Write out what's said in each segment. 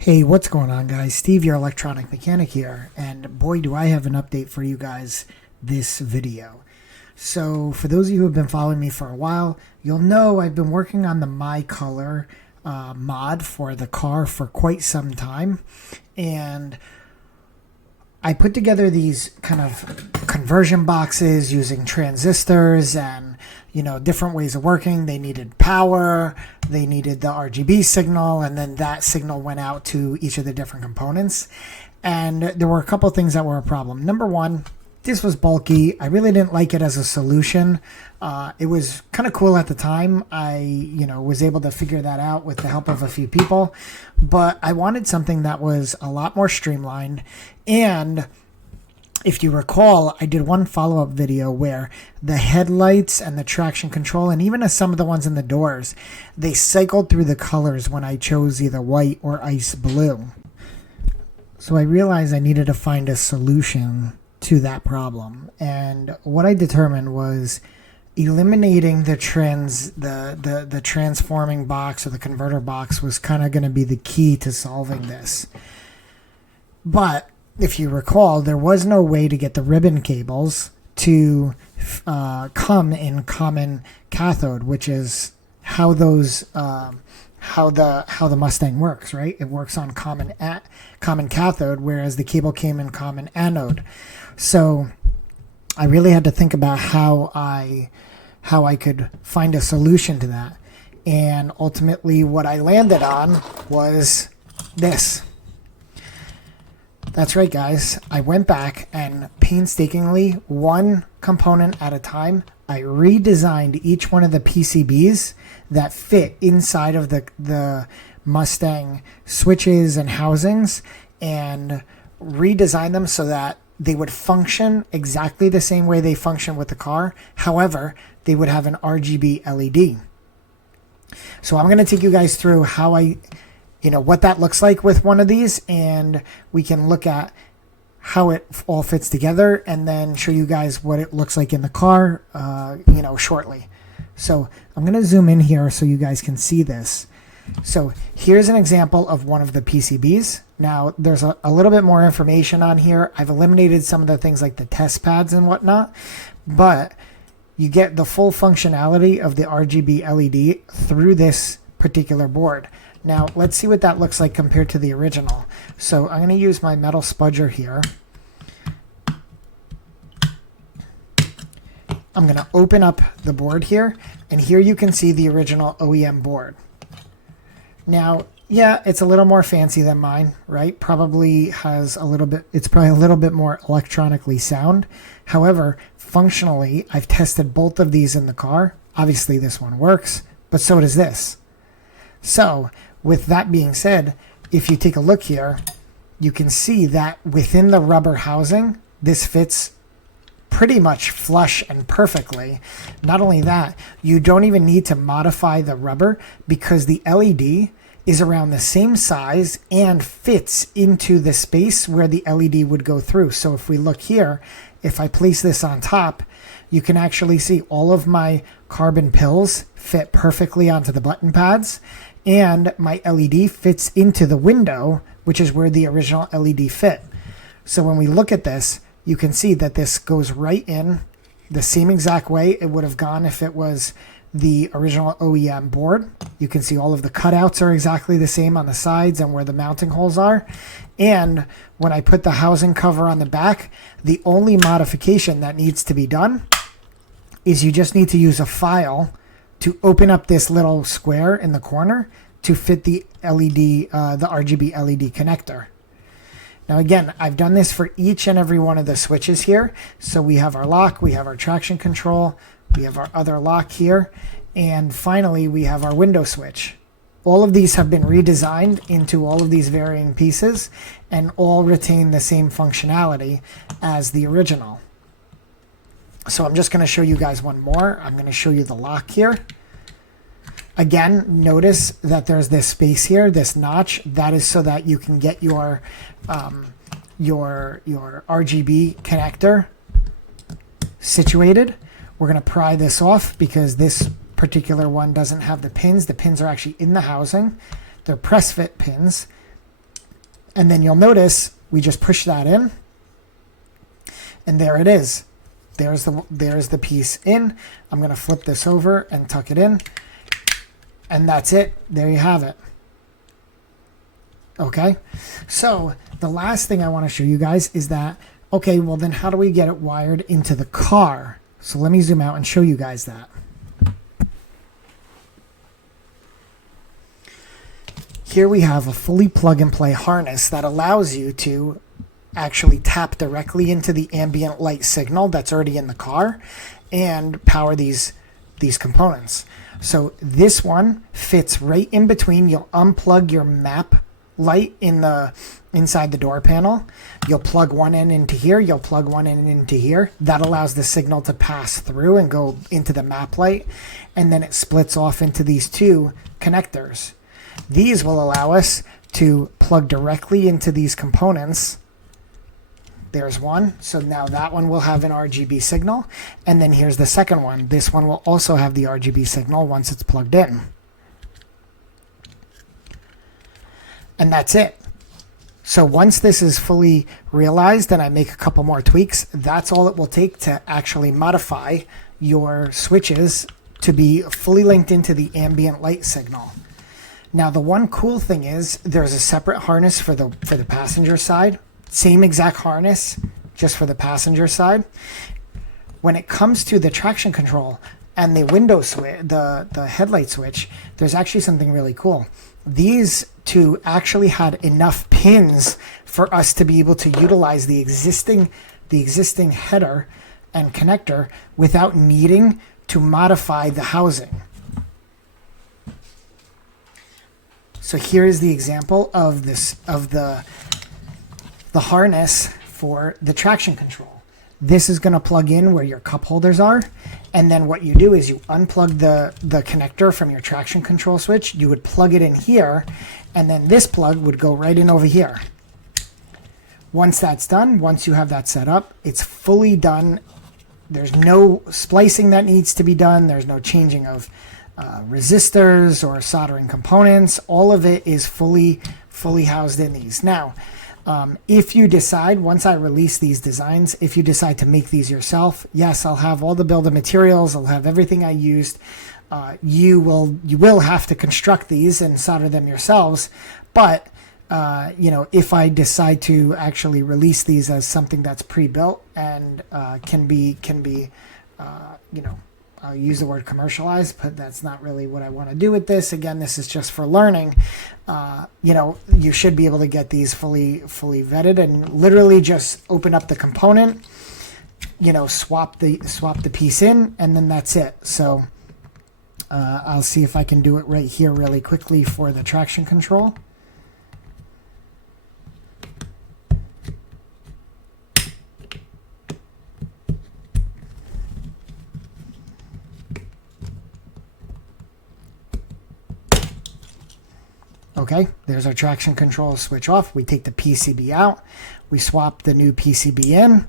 Hey, what's going on, guys? Steve, your electronic mechanic here, and boy, do I have an update for you guys this video. So, for those of you who have been following me for a while, you'll know I've been working on the MyColor mod for the car for quite some time, and I put together these kind of conversion boxes using transistors and different ways of working. They needed power, they needed the RGB signal, and then that signal went out to each of the different components. And there were a couple of things that were a problem. Number one, this was bulky. I really didn't like it as a solution. It was kind of cool at the time. I was able to figure that out with the help of a few people, but I wanted something that was a lot more streamlined. And if you recall, I did one follow-up video where the headlights and the traction control, and even some of the ones in the doors, they cycled through the colors when I chose either white or ice blue. So I realized I needed to find a solution to that problem. And what I determined was eliminating the transforming box or the converter box was kind of going to be the key to solving this. But if you recall, there was no way to get the ribbon cables to come in common cathode, which is how those how the Mustang works, right? It works on common cathode, whereas the cable came in common anode. So I really had to think about how I could find a solution to that, and ultimately what I landed on was this. That's right, guys. I went back and painstakingly, one component at a time, I redesigned each one of the PCBs that fit inside of the Mustang switches and housings, and redesigned them so that they would function exactly the same way they function with the car. However, they would have an RGB LED. So I'm going to take you guys through how what that looks like with one of these, and we can look at how it all fits together and then show you guys what it looks like in the car, shortly. So I'm going to zoom in here so you guys can see this. So here's an example of one of the PCBs. Now there's a little bit more information on here. I've eliminated some of the things like the test pads and whatnot, but you get the full functionality of the RGB LED through this particular board. Now, let's see what that looks like compared to the original. So I'm going to use my metal spudger here. I'm going to open up the board here, and here you can see the original OEM board. Now, yeah, it's a little more fancy than mine, right? It's probably a little bit more electronically sound. However, functionally, I've tested both of these in the car. Obviously, this one works, but so does this. So, with that being said, if you take a look here, you can see that within the rubber housing, this fits pretty much flush and perfectly. Not only that, you don't even need to modify the rubber because the LED is around the same size and fits into the space where the LED would go through. So if we look here, if I place this on top, you can actually see all of my carbon pills fit perfectly onto the button pads, and my LED fits into the window, which is where the original LED fit. So when we look at this, you can see that this goes right in the same exact way it would have gone if it was the original OEM board. You can see all of the cutouts are exactly the same on the sides and where the mounting holes are. And when I put the housing cover on the back, the only modification that needs to be done is you just need to use a file to open up this little square in the corner to fit the LED, the RGB LED connector. Now again, I've done this for each and every one of the switches here. So we have our lock, we have our traction control, we have our other lock here, and finally we have our window switch. All of these have been redesigned into all of these varying pieces and all retain the same functionality as the original. So I'm just going to show you guys one more. I'm going to show you the lock here. Again, notice that there's this space here, this notch. That is so that you can get your RGB connector situated. We're going to pry this off because this particular one doesn't have the pins. The pins are actually in the housing. They're press fit pins. And then you'll notice we just push that in, and there it is. There's the piece in. I'm going to flip this over and tuck it in, and that's it. There you have it. Okay, so the last thing I want to show you guys is that, okay, well then how do we get it wired into the car? So let me zoom out and show you guys that. Here we have a fully plug and play harness that allows you to actually tap directly into the ambient light signal that's already in the car and power these components. So this one fits right in between. You'll unplug your map light inside the door panel. You'll plug one end into here. You'll plug one end into here. That allows the signal to pass through and go into the map light. And then it splits off into these two connectors. These will allow us to plug directly into these components. There's one. So now that one will have an RGB signal. And then here's the second one. This one will also have the RGB signal once it's plugged in. And that's it. So once this is fully realized and I make a couple more tweaks, that's all it will take to actually modify your switches to be fully linked into the ambient light signal. Now, the one cool thing is there's a separate harness for the passenger side. Same exact harness, just for the passenger side. When it comes to the traction control and the window switch, the headlight switch, there's actually something really cool. These two actually had enough pins for us to be able to utilize the existing header and connector without needing to modify the housing. So here is the example of the harness for the traction control. This is going to plug in where your cup holders are, and then what you do is you unplug the connector from your traction control switch. You would plug it in here, and then this plug would go right in over here. Once that's done, once you have that set up, it's fully done. There's no splicing that needs to be done. There's no changing of resistors or soldering components. All of it is fully housed in these. Now, if you decide, once I release these designs, if you decide to make these yourself, yes, I'll have all the bill of materials. I'll have everything I used. You will have to construct these and solder them yourselves. But if I decide to actually release these as something that's pre-built and can be I'll use the word commercialized, but that's not really what I want to do with this. Again, this is just for learning. You should be able to get these fully vetted and literally just open up the component, swap the piece in, and then that's it. So I'll see if I can do it right here really quickly for the traction control. Okay, there's our traction control switch off. We take the PCB out. We swap the new PCB in.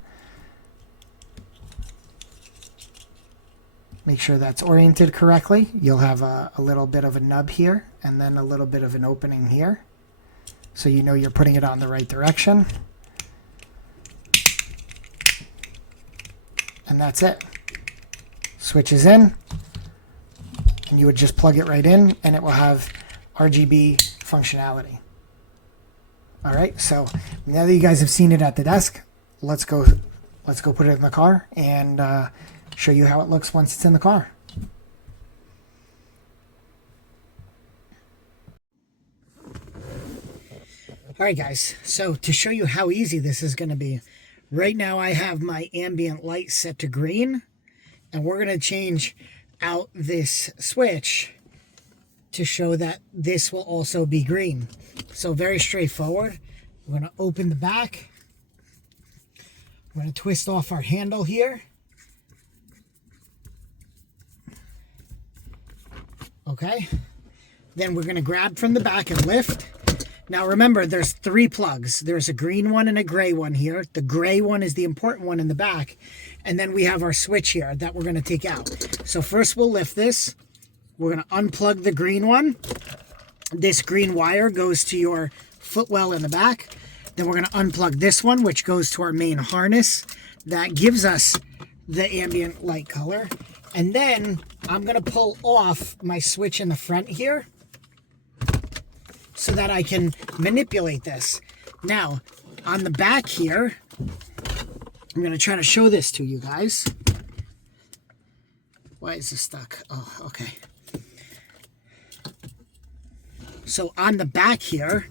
Make sure that's oriented correctly. You'll have a little bit of a nub here and then a little bit of an opening here. So you know you're putting it on the right direction. And that's it. Switch is in. And you would just plug it right in and it will have RGB functionality. All right, so now that you guys have seen it at the desk, let's go put it in the car and show you how it looks once it's in the car. All right, guys, so to show you how easy this is going to be, right now I have my ambient light set to green, and we're going to change out this switch to show that this will also be green. So very straightforward. We're going to open the back. We're going to twist off our handle here. Okay. Then we're going to grab from the back and lift. Now remember, there's 3 plugs. There's a green one and a gray one here. The gray one is the important one in the back. And then we have our switch here that we're going to take out. So first we'll lift this. We're going to unplug the green one. This green wire goes to your footwell in the back. Then we're going to unplug this one, which goes to our main harness that gives us the ambient light color. And then I'm going to pull off my switch in the front here so that I can manipulate this. Now, on the back here, I'm going to try to show this to you guys. Why is this stuck? Oh, okay. So on the back here,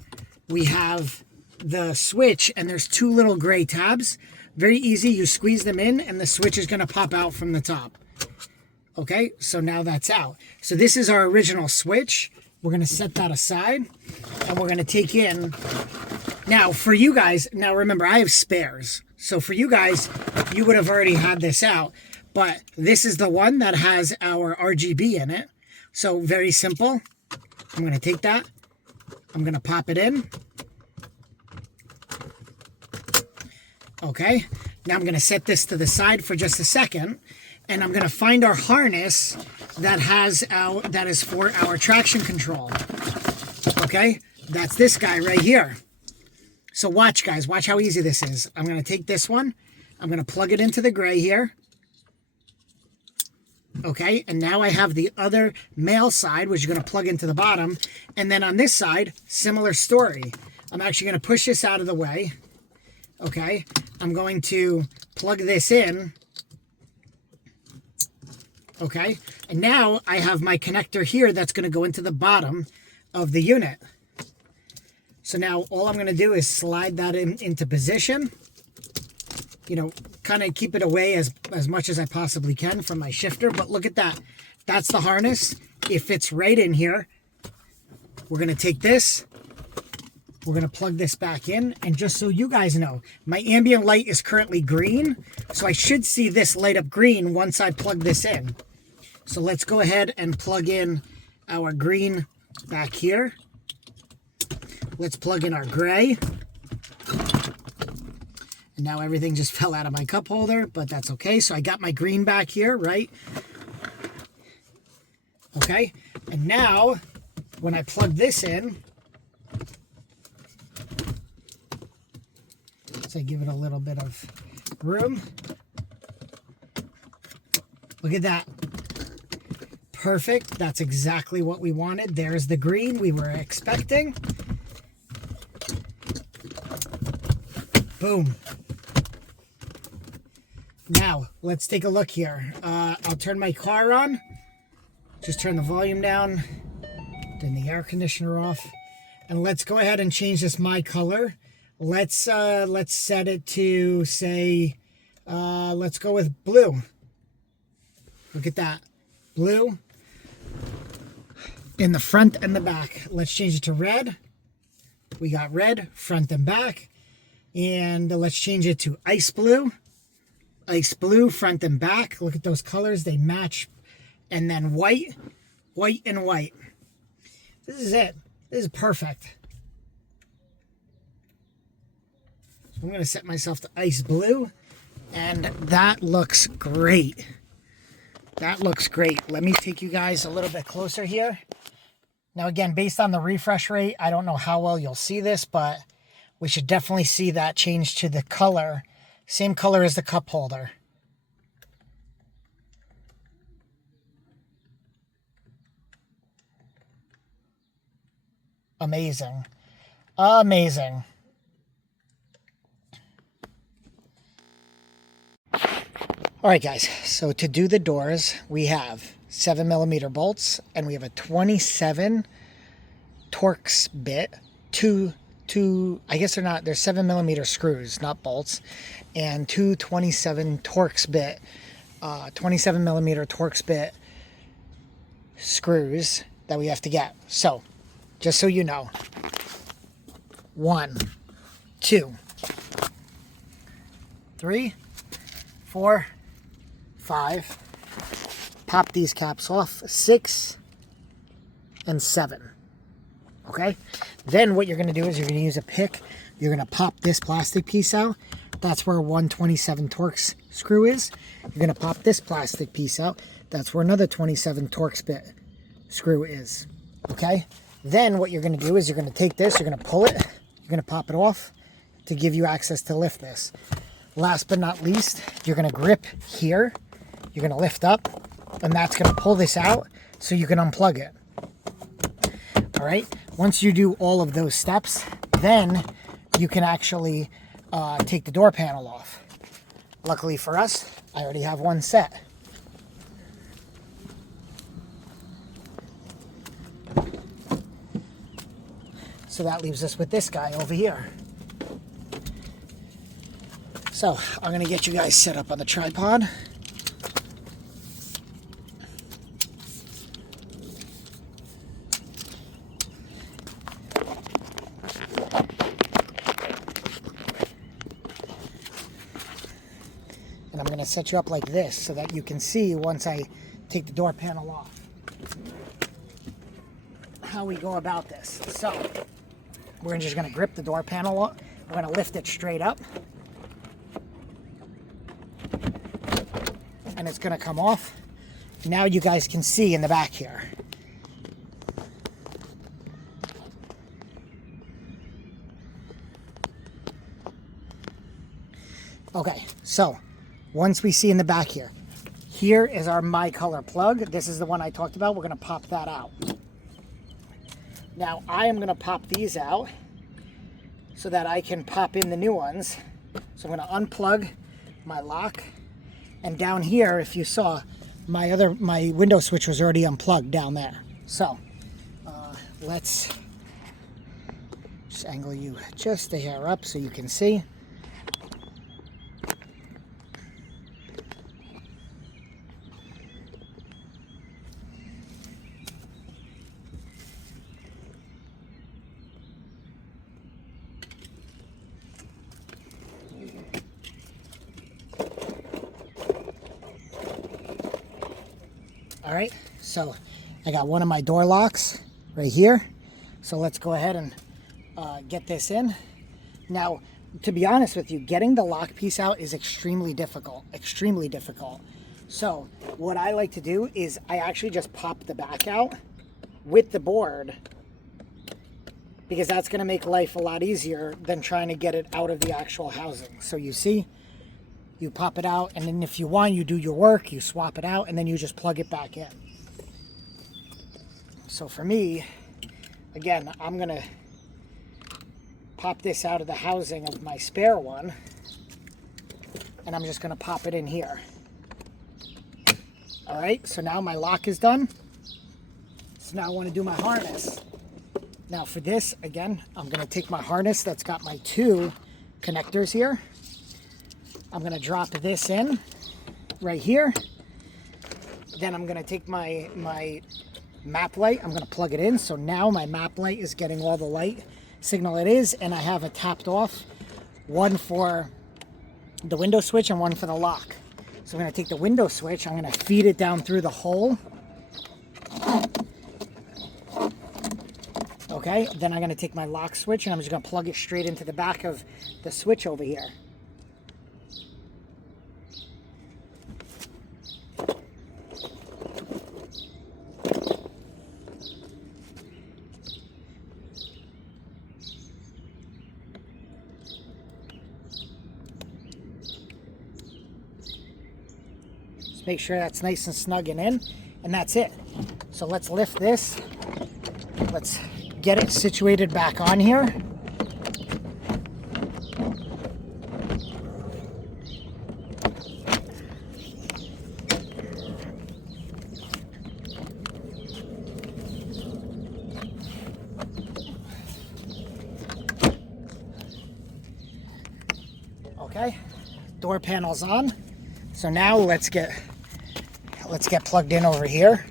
we have the switch, and there's two little gray tabs. Very easy. You squeeze them in, and the switch is going to pop out from the top. Okay, so now that's out. So this is our original switch. We're going to set that aside, and we're going to take in. Now, for you guys, now remember, I have spares. So for you guys, you would have already had this out. But this is the one that has our RGB in it. So very simple. I'm going to take that. I'm going to pop it in. Okay, now I'm going to set this to the side for just a second, and I'm going to find our harness that is for our traction control. Okay, that's this guy right here. So watch, guys, watch how easy this is. I'm going to take this one, I'm going to plug it into the gray here. Okay, and now I have the other male side, which is going to plug into the bottom, and then on this side, similar story. I'm actually going to push this out of the way. Okay, I'm going to plug this in. Okay, and now I have my connector here that's going to go into the bottom of the unit. So now all I'm going to do is slide that into position. You know, kind of keep it away as much as I possibly can from my shifter. But look at that. That's the harness. It fits right in here. We're going to take this. We're going to plug this back in, and just so you guys know, my ambient light is currently green, so I should see this light up green once I plug this in. So let's go ahead and plug in our green back here. Let's plug in our gray. And now everything just fell out of my cup holder, but that's okay. So I got my green back here, right? Okay, and now when I plug this in, so I give it a little bit of room. Look at that. Perfect. That's exactly what we wanted. There's the green we were expecting. Boom. Now, let's take a look here. I'll turn my car on. Just turn the volume down. Turn the air conditioner off. And let's go ahead and change this MyColor. Let's set it to, say, let's go with blue. Look at that. Blue. In the front and the back. Let's change it to red. We got red, front and back. And let's change it to ice blue. Ice blue, front and back. Look at those colors. They match. And then white. White and white. This is it. This is perfect. I'm going to set myself to ice blue, and that looks great. That looks great. Let me take you guys a little bit closer here. Now, again, based on the refresh rate, I don't know how well you'll see this, but we should definitely see that change to the color. Same color as the cup holder. Amazing. Amazing. All right, guys, so to do the doors, we have 7mm bolts, and we have a 27 Torx bit, two, I guess they're 7mm screws, not bolts, and two 27 Torx bit, 27mm Torx bit screws that we have to get. So, just so you know, 1, 2, 3, 4, 5, pop these caps off, 6, and 7. Okay, then what you're going to do is you're going to use a pick. You're going to pop this plastic piece out. That's where 127 Torx screw is. You're going to pop this plastic piece out. That's where another 27 Torx screw is. Okay, then what you're going to do is you're going to take this, you're going to pull it You're going to pop it off to give you access to lift this. Last but not least, you're going to grip here. You're going to lift up, and that's going to pull this out so you can unplug it. All right. Once you do all of those steps, then you can actually take the door panel off. Luckily for us, I already have one set. So that leaves us with this guy over here. So I'm going to get you guys set up on the tripod. And I'm going to set you up like this so that you can see once I take the door panel off how we go about this. So we're just going to grip the door panel up. We're going to lift it straight up. And it's going to come off. Now you guys can see in the back here. Okay, so once we see in the back here, here is our MyColor plug. This is the one I talked about. We're going to pop that out. Now I am going to pop these out so that I can pop in the new ones. So I'm going to unplug my lock. And down here, if you saw, my window switch was already unplugged down there. So let's just angle you just a hair up so you can see. All right, so I got one of my door locks right here. So let's go ahead and get this in. Now, to be honest with you, getting the lock piece out is extremely difficult, extremely difficult. So what I like to do is I actually just pop the back out with the board, because that's going to make life a lot easier than trying to get it out of the actual housing. So you see, you pop it out, and then if you want, you do your work, you swap it out, and then you just plug it back in. So for me, again, I'm going to pop this out of the housing of my spare one, and I'm just going to pop it in here. All right, so now my lock is done. So now I want to do my harness. Now for this, again, I'm going to take my harness that's got my two connectors here. I'm going to drop this in right here. Then I'm going to take my map light. I'm going to plug it in. So now my map light is getting all the light signal it is. And I have it tapped off. One for the window switch and one for the lock. So I'm going to take the window switch. I'm going to feed it down through the hole. Okay. Then I'm going to take my lock switch and I'm just going to plug it straight into the back of the switch over here. Make sure that's nice and snug and in, and that's it. So let's lift this. Let's get it situated back on here. Okay, door panel's on. So now let's get plugged in over here.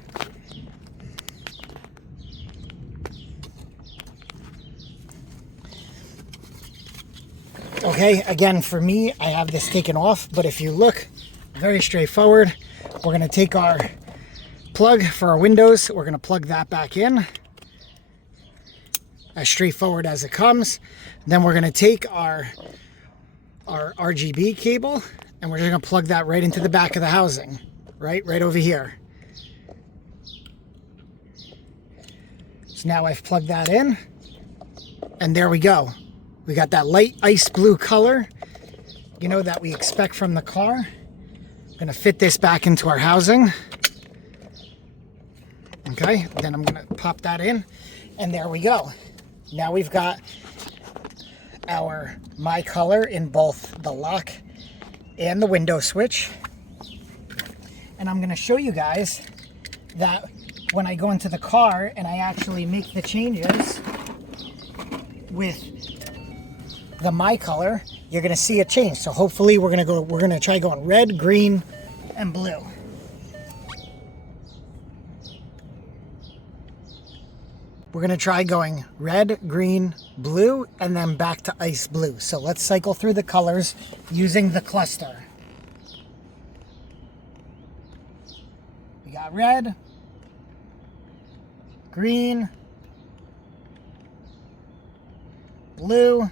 Okay, again, for me, I have this taken off, but if you look, very straightforward. We're going to take our plug for our windows. We're going to plug that back in. As straightforward as it comes. Then we're going to take our RGB cable, and we're just going to plug that right into the back of the housing. Right over here. So now I've plugged that in, and there we go. We got that light ice blue color, you know, that we expect from the car. I'm gonna fit this back into our housing. Okay, then I'm gonna pop that in, and there we go. Now we've got our MyColor in both the lock and the window switch. And I'm gonna show you guys that when I go into the car and I actually make the changes with the MyColor, you're gonna see a change. So hopefully we're gonna try going red, green, and blue. We're gonna try going red, green, blue, and then back to ice blue. So let's cycle through the colors using the cluster. We got red, green, blue.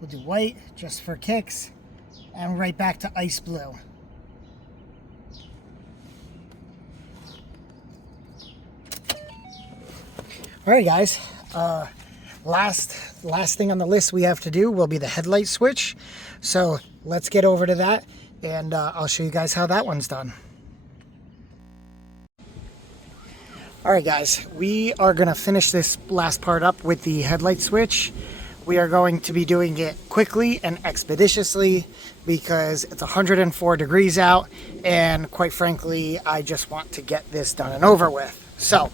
We'll do white just for kicks, and right back to ice blue. All right, guys, last thing on the list we have to do will be the headlight switch. So let's get over to that, and I'll show you guys how that one's done. All right, guys, we are gonna finish this last part up with the headlight switch. We are going to be doing it quickly and expeditiously because it's 104 degrees out, and quite frankly, I just want to get this done and over with. So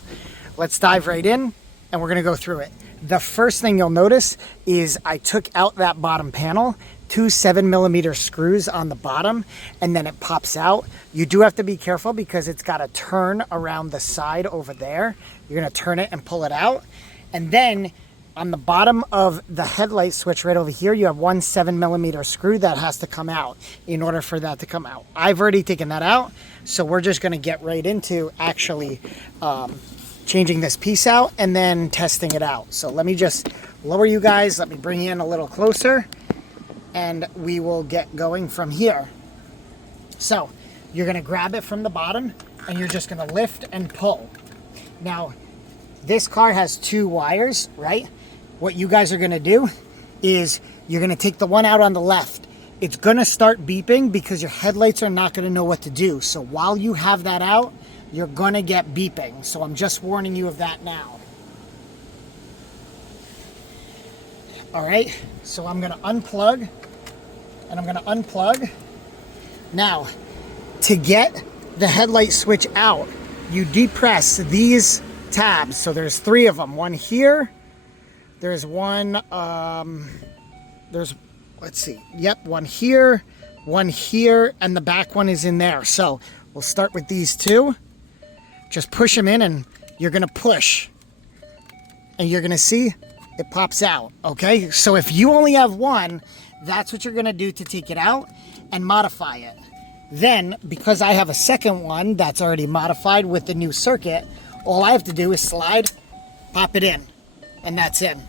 let's dive right in, and we're gonna go through it. The first thing you'll notice is I took out that bottom panel, 2 7mm screws on the bottom, and then it pops out. You do have to be careful because it's got to turn around the side over there. You're gonna turn it and pull it out. And then on the bottom of the headlight switch right over here, you have 1 7mm screw that has to come out in order for that to come out. I've already taken that out, so we're just gonna get right into actually changing this piece out and then testing it out. So let me just lower you guys, let me bring you in a little closer, and we will get going from here. So you're gonna grab it from the bottom and you're just gonna lift and pull. Now, this car has 2 wires, right? What you guys are gonna do is you're gonna take the one out on the left. It's gonna start beeping because your headlights are not gonna know what to do. So while you have that out, you're gonna get beeping. So I'm just warning you of that now. All right, so I'm gonna unplug, and I'm gonna unplug. Now, to get the headlight switch out, you depress these tabs. So there's 3 of them. One here, there's one, let's see, yep, one here, and the back one is in there. So we'll start with these 2. Just push them in, and you're gonna push, and you're gonna see it pops out, okay? So if you only have one, that's what you're gonna do to take it out and modify it. Then, because I have a second one that's already modified with the new circuit, all I have to do is slide, pop it in, and that's in.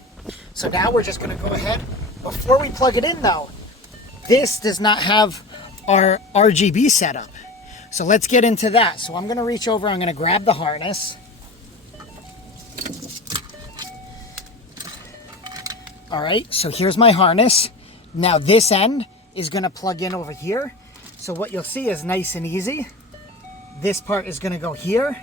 So now we're just gonna go ahead. Before we plug it in though, this does not have our RGB setup. So let's get into that. So I'm gonna reach over, I'm gonna grab the harness. All right, so here's my harness. Now this end is gonna plug in over here. So what you'll see is nice and easy. This part is gonna go here,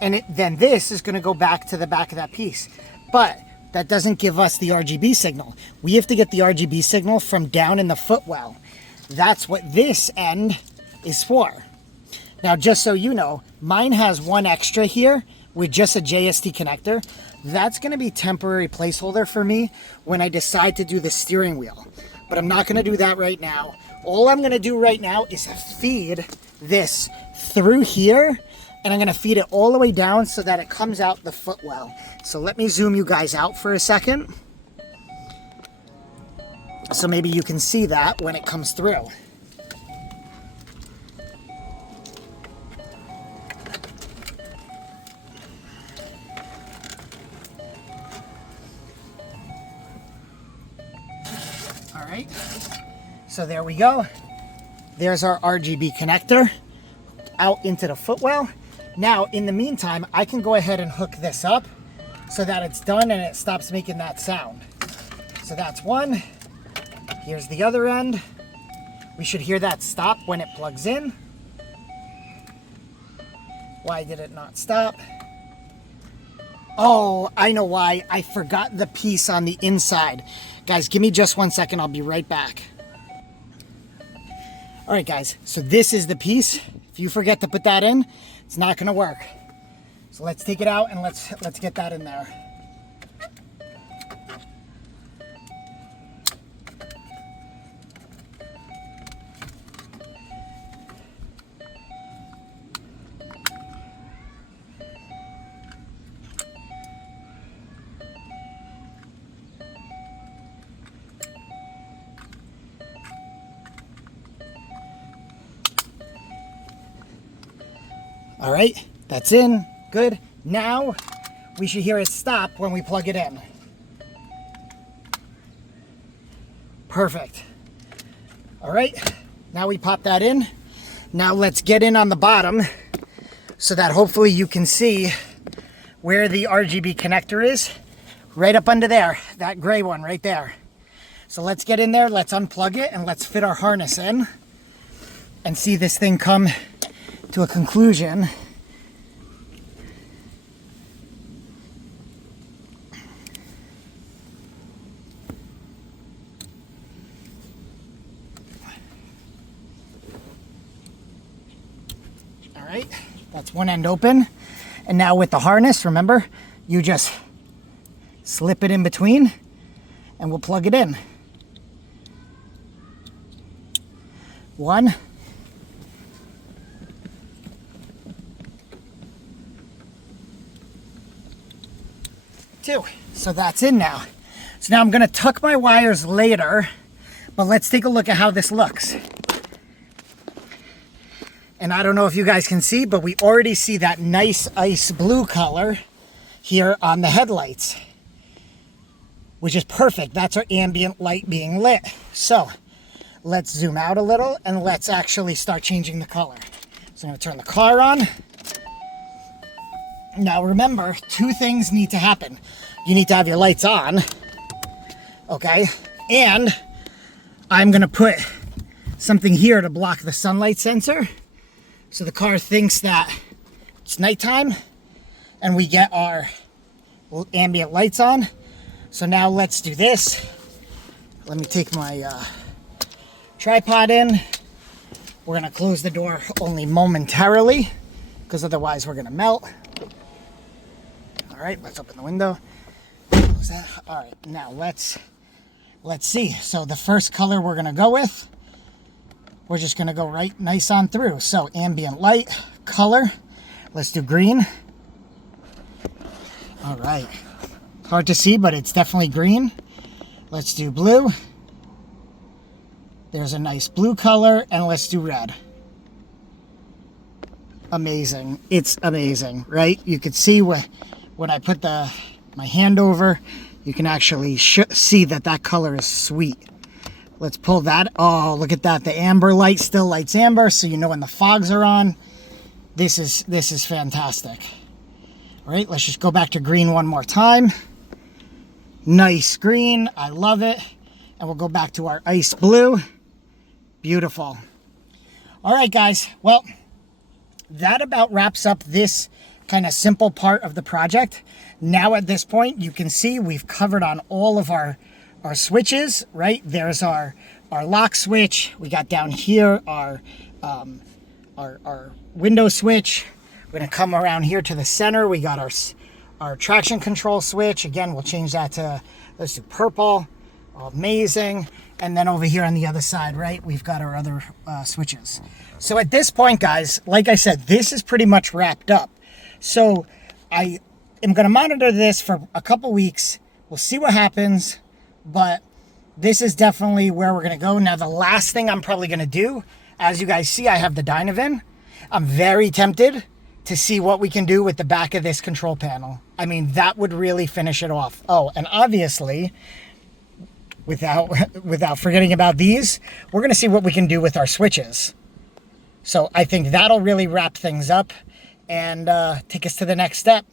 and then this is gonna go back to the back of that piece. But that doesn't give us the RGB signal. We have to get the RGB signal from down in the footwell. That's what this end is for. Now, just so you know, mine has one extra here with just a JST connector. That's gonna be temporary placeholder for me when I decide to do the steering wheel. But I'm not gonna do that right now. All I'm gonna do right now is feed this through here, and I'm gonna feed it all the way down so that it comes out the footwell. So let me zoom you guys out for a second, so maybe you can see that when it comes through. All right, so there we go. There's our RGB connector out into the footwell. Now, in the meantime, I can go ahead and hook this up. so that it's done and it stops making that sound. So that's one. Here's the other end. We should hear that stop when it plugs in. Why did it not stop? Oh, I know why. I forgot the piece on the inside. Guys, give me just 1 second. I'll be right back. All right, guys. So this is the piece. If you forget to put that in, it's not going to work. So let's take it out and let's get that in there. All right, that's in. Good. Now we should hear it stop when we plug it in. Perfect. All right, now we pop that in. Now let's get in on the bottom so that hopefully you can see where the RGB connector is. Right up under there, that gray one right there. So let's get in there, let's unplug it, and let's fit our harness in and see this thing come to a conclusion. All right, that's one end open. And now with the harness, remember, you just slip it in between and we'll plug it in. 1. 2. So that's in now. So now I'm gonna tuck my wires later, but let's take a look at how this looks. And I don't know if you guys can see, but we already see that nice ice blue color here on the headlights, which is perfect. That's our ambient light being lit. So let's zoom out a little and let's actually start changing the color. So I'm gonna turn the car on. Now remember, 2 things need to happen. You need to have your lights on, okay? And I'm gonna put something here to block the sunlight sensor so the car thinks that it's nighttime and we get our ambient lights on. So now let's do this. Let me take my tripod in. We're gonna close the door only momentarily because otherwise we're gonna melt. All right, let's open the window. Close that. All right, now let's see. So the first color we're gonna go with, we're just gonna go right nice on through. So ambient light color, let's do green. All right, hard to see, but it's definitely green. Let's do blue. There's a nice blue color, and let's do red. Amazing, it's amazing, right? You could see when I put my hand over, you can actually see that color is sweet. Let's pull that. Oh, look at that. The amber light still lights amber, so you know when the fogs are on. This is fantastic. All right, let's just go back to green one more time. Nice green. I love it. And we'll go back to our ice blue. Beautiful. All right, guys. Well, that about wraps up this kind of simple part of the project. Now at this point, you can see we've covered on all of our switches, right? There's our lock switch. We got down here our window switch. We're gonna come around here to the center. We got our traction control switch. Again, we'll change that to, let's do purple. Amazing. And then over here on the other side, right, we've got our other switches. So at this point, guys, like I said, this is pretty much wrapped up. So I am going to monitor this for a couple weeks. We'll see what happens, but this is definitely where we're going to go. Now, the last thing I'm probably going to do, as you guys see, I have the Dynavan. I'm very tempted to see what we can do with the back of this control panel. I mean, that would really finish it off. Oh, and obviously, without forgetting about these, we're going to see what we can do with our switches. So I think that'll really wrap things up and take us to the next step.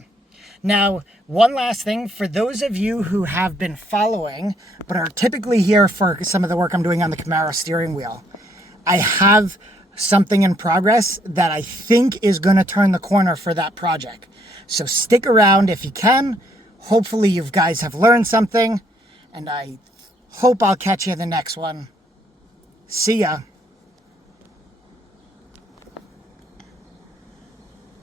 Now, one last thing, for those of you who have been following, but are typically here for some of the work I'm doing on the Camaro steering wheel, I have something in progress that I think is going to turn the corner for that project. So stick around if you can. Hopefully you guys have learned something, and I hope I'll catch you in the next one. See ya.